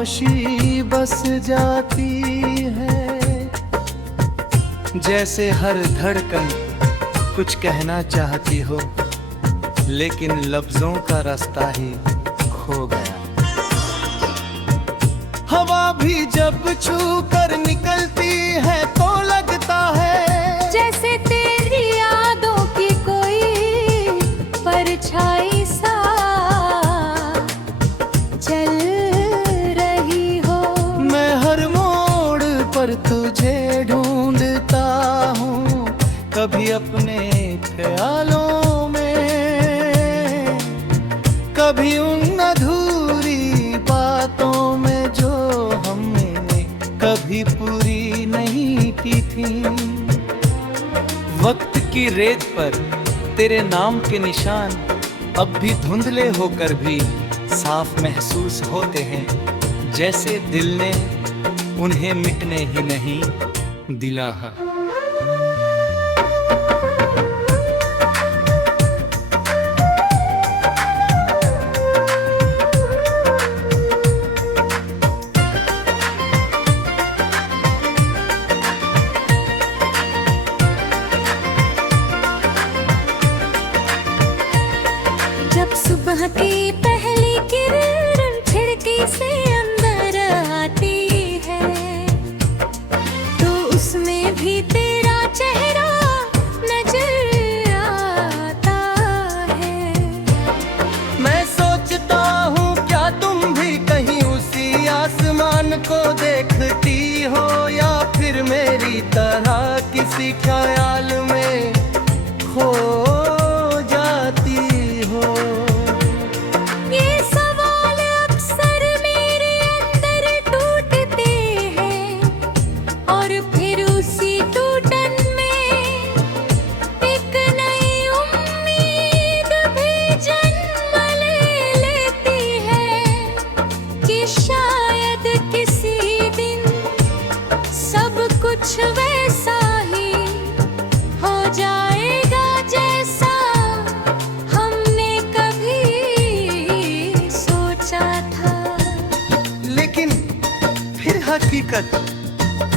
खामोशी बस जाती है। जैसे हर धड़कन कुछ कहना चाहती हो, लेकिन लफ्जों का रास्ता ही खो गया। हवा भी जब छू कर निकलती है तो लगता है जैसे तेरी यादों की कोई परछाई सा चल रही हो। मैं हर मोड़ पर तुझे ढूंढता हूँ, कभी अपने ख्यालों में, कभी उन अधूरी बातों में जो हमने कभी पूरी नहीं की थी। वक्त की रेत पर तेरे नाम के निशान अब भी धुंधले होकर भी साफ महसूस होते हैं, जैसे दिल ने उन्हें मिटने ही नहीं दिला है। जब सुबह की पहली किरण खिड़की से अंदर आती है, तो उसमें भी तेरा चेहरा नजर आता है। मैं सोचता हूँ क्या तुम भी कहीं उसी आसमान को देखती हो, या फिर मेरी तरह किसी ख्याल में खो जाती हो। ये सवाल अक्सर मेरे अंदर टूटते हैं, और फिर उसी टूटन में एक नई उम्मीद भी जन्म ले लेती है कि शायद किसी दिन सब कुछ वैसा ही हो जाएगा जैसा हमने कभी सोचा था। लेकिन फिर हकीकत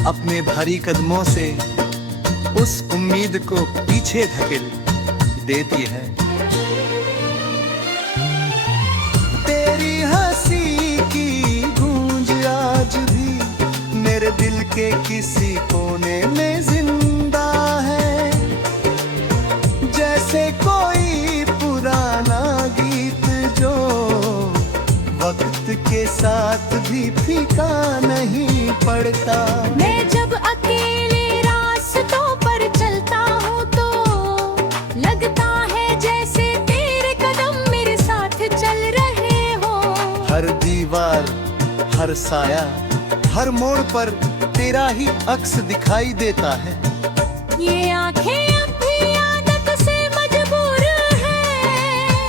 अपने भारी कदमों से उस उम्मीद को पीछे धकेल देती है। तेरी हंसी की गूंज आज भी मेरे दिल के किसी कोने में जिंदा है, जैसे कोई पुराना गीत जो वक्त के साथ भी फीका नहीं पड़ता। मैं जब अकेले रास्तों पर चलता हूँ तो लगता है जैसे तेरे कदम मेरे साथ चल रहे हो। हर दीवार, हर साया, हर मोड़ पर तेरा ही अक्स दिखाई देता है। ये आंखें अब भी आदत से मजबूर हैं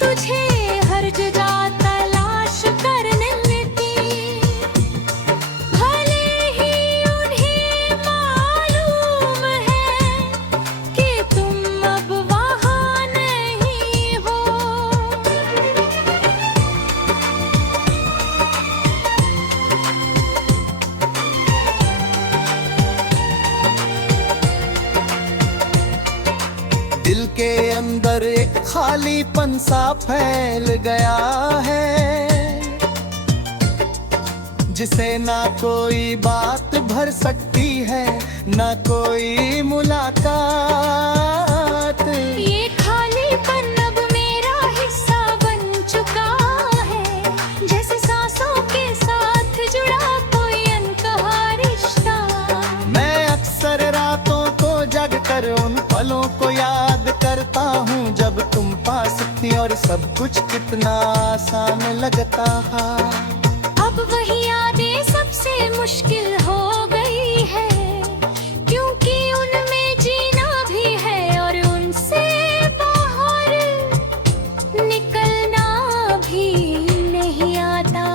तुझे हर जगह तलाश करने की, भले ही उन्हें मालूम है कि तुम अब वहाँ नहीं हो। दिल के अंदर एक खालीपन सा फैल गया है, जिसे ना कोई बात भर सकती है, ना कोई मुलाकात। ये खालीपन अब मेरा हिस्सा बन चुका है, जैसे सांसों के साथ जुड़ा कोई अनकहा रिश्ता। मैं अक्सर रातों को जग कर उन पलों को याद करता हूँ जब तुम पास थी और सब कुछ कितना आसान लगता था। अब वही यादें सबसे मुश्किल हो गई है, क्योंकि उनमें जीना भी है और उनसे बाहर निकलना भी नहीं आता।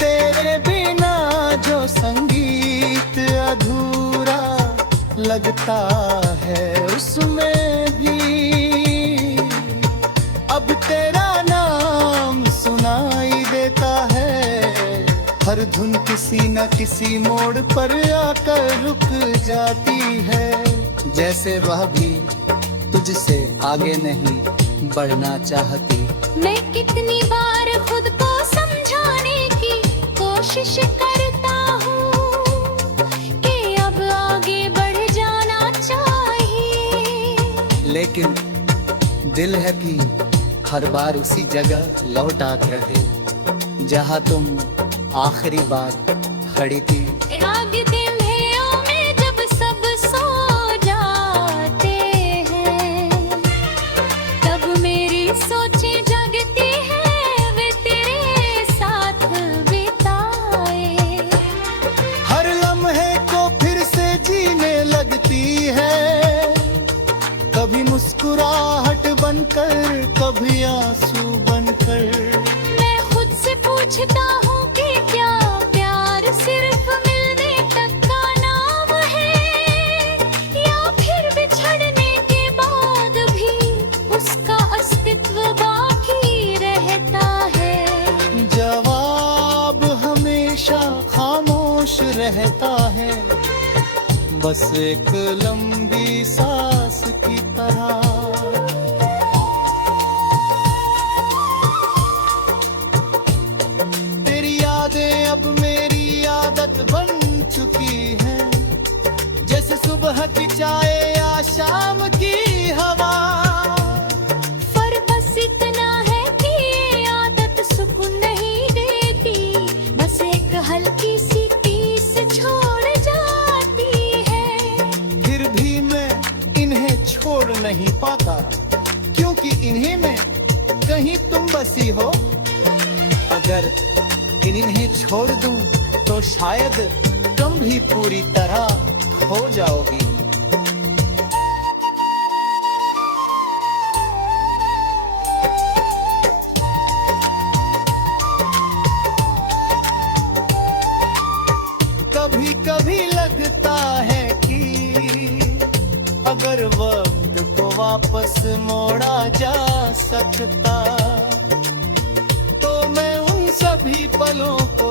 तेरे बिना जो संगीत अधूरा लगता है, उसमें भी अब तेरा नाम हर धुन किसी न किसी मोड़ पर आकर रुक जाती है, जैसे वह भी तुझसे आगे नहीं बढ़ना चाहती। मैं कितनी बार खुद को समझाने की कोशिश करता हूँ कि अब आगे बढ़ जाना चाहिए, लेकिन दिल है कि हर बार उसी जगह लौट आते रहे जहाँ तुम आखिरी बार खड़ी थी। रात अंधेरों में जब सब सो जाते हैं, तब मेरी सोचें जगती हैं वे तेरे साथ बिताए। हर लम्हे को फिर से जीने लगती है, कभी मुस्कुराहट बनकर कभी आंसू बनकर। मैं खुद से पूछता हूँ कि क्या प्यार सिर्फ मिलने तक का नाम है, या फिर बिछड़ने के बाद भी उसका अस्तित्व बाकी रहता है। जवाब हमेशा खामोश रहता है, बस एक लंबी सांस की तरह। तेरी यादें अब मेरी आदत बन चुकी हैं, जैसे सुबह की चाय या शाम की हवा। पर बस इतना है कि ये आदत सुकून नहीं देती, बस एक हल्की सी टीस छोड़ जाती है। फिर भी मैं इन्हें छोड़ नहीं पाता, क्योंकि इन्हीं में कहीं तुम बसी हो। अगर इन्हें छोड़ दूं तो शायद तुम भी पूरी तरह खो जाओगी। कभी कभी लगता है कि अगर वक्त को वापस मोड़ा जा सकता, तो मैं उन सभी पलों को